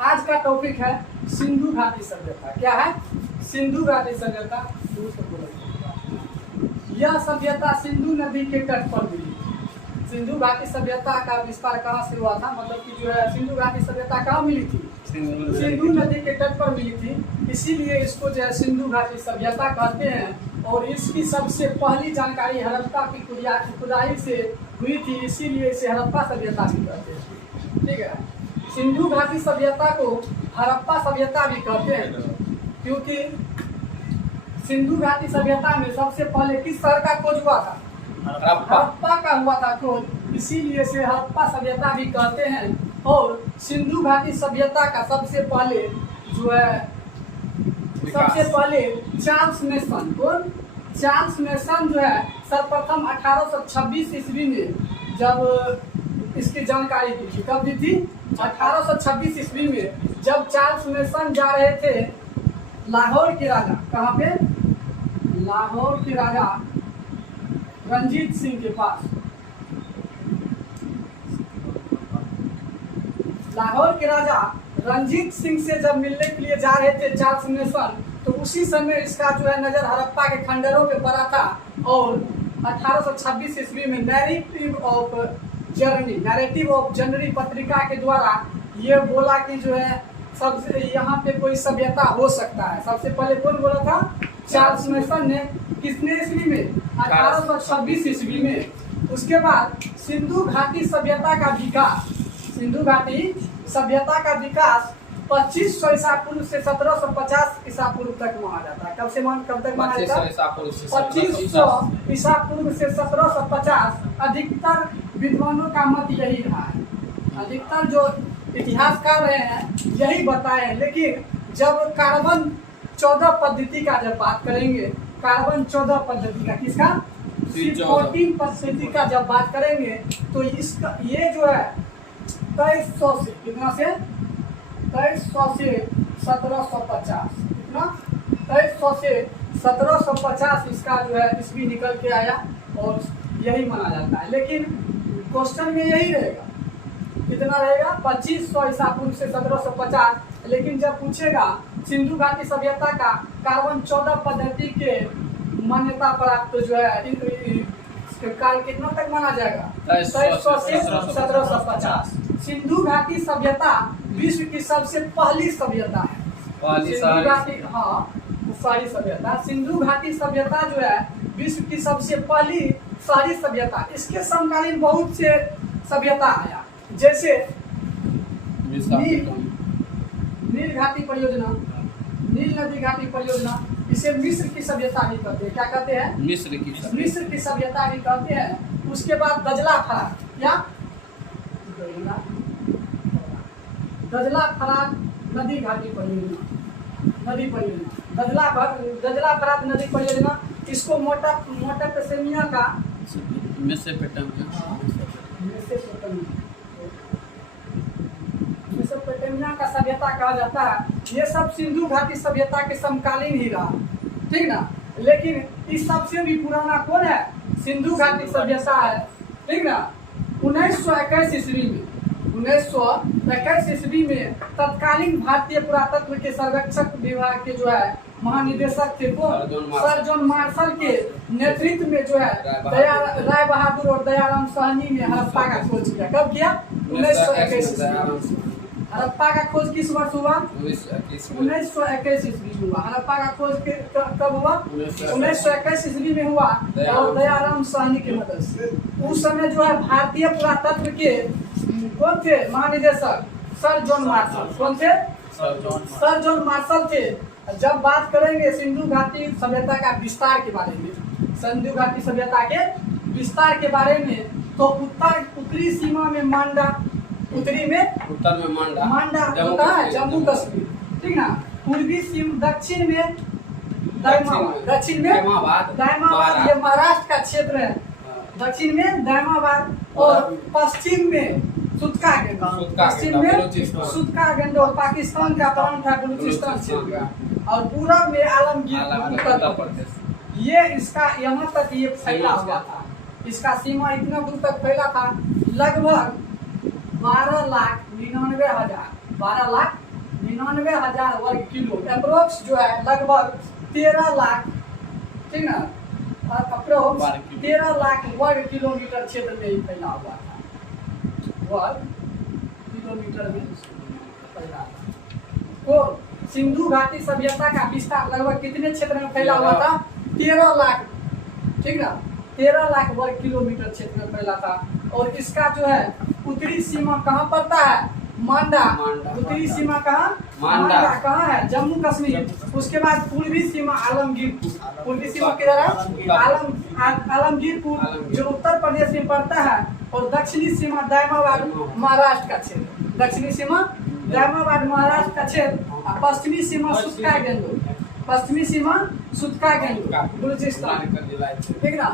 आज का टॉपिक है सिंधु घाटी सभ्यता। क्या है? सिंधु घाटी सभ्यता। यह सभ्यता सिंधु नदी के तट पर मिली। सिंधु घाटी सभ्यता का विस्तार कहाँ से हुआ था, मतलब कि जो है सिंधु घाटी सभ्यता कहाँ मिली थी? सिंधु नदी के तट पर मिली थी, इसीलिए इसको जो है सिंधु घाटी सभ्यता कहते हैं। और इसकी सबसे पहली जानकारी हड़प्पा की खुदाई से हुई थी, इसीलिए इसे हड़प्पा सभ्यता भी कहते हैं। ठीक है, सिंधु घाटी सभ्यता को हड़प्पा सभ्यता भी कहते हैं, क्योंकि सिंधु घाटी सभ्यता में सबसे पहले किस शहर का खोज हुआ था? हड़प्पा का हुआ था खोज, इसीलिए इसे हड़प्पा सभ्यता भी कहते हैं। और सिंधु घाटी सभ्यता का सबसे पहले जो है चार्ल्स मेसन, कौन? चार्ल्स मेसन जो है सर्वप्रथम 1826 ईस्वी में जब इसकी जानकारी दी थी। कब दी थी? 1826 ईस्वी में, जब चार्ल्स मेसन जा रहे थे लाहौर के राजा, कहाँ पे? लाहौर के राजा रंजीत सिंह के पास। लाहौर के राजा रंजीत सिंह से जब मिलने के लिए जा रहे थे चार्ल्स मेसन, तो उसी समय इसका जो है नजर हड़प्पा के खंडरों पे पड़ा था। और 1826 ईस्वी में नैरेटिव ऑफ जर्नी पत्रिका के द्वारा ये बोला कि जो है सबसे यहाँ पे कोई सभ्यता हो सकता है। सबसे पहले कौन बोला था? चार्ल्स मेसन ने। किसने ईस्वी में? 1826 ईस्वी में। उसके बाद सिंधु घाटी सभ्यता का विकास, सिंधु घाटी सभ्यता का विकास 2500 ईसा पूर्व से 1750 ईसा पूर्व तक माना जाता है। कब तक माना जाता है? 2500 ईसा पूर्व से 1750। अधिकतर विद्वानों का मत यही रहा है, अधिकतर जो इतिहासकार रहे हैं यही बताए हैं। लेकिन जब कार्बन 14 पद्धति का जब बात करेंगे, कार्बन 14 पद्धति का, किसका? 14 पद्धति का जब बात करेंगे तो इसका ये जो है 2300 से कितना से 2300 से 1750, कितना? 2300 से 1750 इसका जो है ईस्वी निकल के आया और यही माना जाता है। लेकिन क्वेश्चन में यही रहेगा, कितना रहेगा? 2500 ईसा पूर्व से 1750। लेकिन जब पूछेगा सिंधु घाटी सभ्यता का कार्बन 14 पद्धति के मान्यता प्राप्त जो है काल कितना तक माना जाएगा? 2300 से 1750। सिंधु घाटी सभ्यता विश्व की सबसे पहली सभ्यता है। सिंधु घाटी, हाँ, सारी सभ्यता। सिंधु घाटी सभ्यता जो है विश्व की सबसे पहली सारी सभ्यता। इसके समकालीन बहुत से सभ्यता आया, जैसे नील घाटी परियोजना, नील नदी घाटी परियोजना। इसे मिस्र की सभ्यता भी कहते हैं। क्या कहते हैं? मिस्र की सभ्यता भी कहते हैं। उसके बाद दजला फरात, क्या? दजला फरात नदी घाटी परियोजना, दजला फरात नदी परियोजना। इसको मेसोपोटामिया का मेसोपोटामिया का सभ्यता कहा जाता है। ये सब सिंधु घाटी सभ्यता के समकालीन ही रहा, ठीक ना। लेकिन इस सबसे भी पुराना कौन है? सिंधु घाटी सभ्यता है, ठीक ना। 1921 ईस्वी में 1921 ईस्वी में तत्कालीन भारतीय पुरातत्व के सर्वेक्षक विभाग के जो है महानिदेशक थे वो सर जॉन मार्शल के नेतृत्व में जो है राय बहादुर और दयाराम साहनी ने हड़प्पा का खोज किया। कब किया? 1921 ईस्वी। हड़प्पा का खोज किस वर्ष हुआ? 1921 ईस्वी में हुआ। हड़प्पा का खोज कब हुआ? 1921 ईस्वी में हुआ और दयाराम साहनी की मदद से। उस समय जो है भारतीय पुरातत्व के कौन थे महानिदेशक? Sir John Marshall. कौन थे? सर जॉन मार्शल थे। जब बात करेंगे सिंधु घाटी सभ्यता का विस्तार के बारे में, सिंधु घाटी सभ्यता के विस्तार के बारे में, तो उत्तरी सीमा में मांडा, उत्तर में मांडा होता है जम्मू कश्मीर, ठीक ना। पूर्वी सीमा, दक्षिण में दायमाबाद, ये महाराष्ट्र का क्षेत्र है। दक्षिण में दायमाबाद और पश्चिम में सुतकागंज, और पाकिस्तान का प्रांत था बलूचिस्तान क्षेत्र, और पूरब में आलमगीर उत्तर प्रदेश। ये इसका यहाँ तक ये फैला हुआ था। इसका सीमा इतना दूर तक फैला था, लगभग 12,99,000 99,000 वर्ग किलो अप्रोक्स जो है लगभग 13 लाख, ठीक ना, अप्रोक्स 13 लाख वर्ग किलोमीटर क्षेत्र में ही फैला हुआ था, वर्ग किलोमीटर में फैला था। तो सिंधु घाटी सभ्यता का विस्तार लगभग कितने क्षेत्र में फैला हुआ था? 13 लाख, ठीक ना, 13 लाख वर्ग किलोमीटर क्षेत्र में फैला था। और इसका जो है उत्तरी सीमा कहाँ पड़ता है? मांडा। उत्तरी सीमा कहाँ? मांडा। कहाँ है? जम्मू कश्मीर। उसके बाद पूर्वी सीमा आलमगीरपुर। पूर्वी सीमा किधर है? आलमगीरपुर जो उत्तर प्रदेश में पड़ता है। और दक्षिणी सीमा दायमाबाद महाराष्ट्र का क्षेत्र। दक्षिणी सीमा दायमाबाद महाराष्ट्र का क्षेत्र। और पश्चिमी सीमा सुत्का गेंदो। पश्चिमी सीमा सुत्का गेंदो बलूचिस्तान, ठीक ना।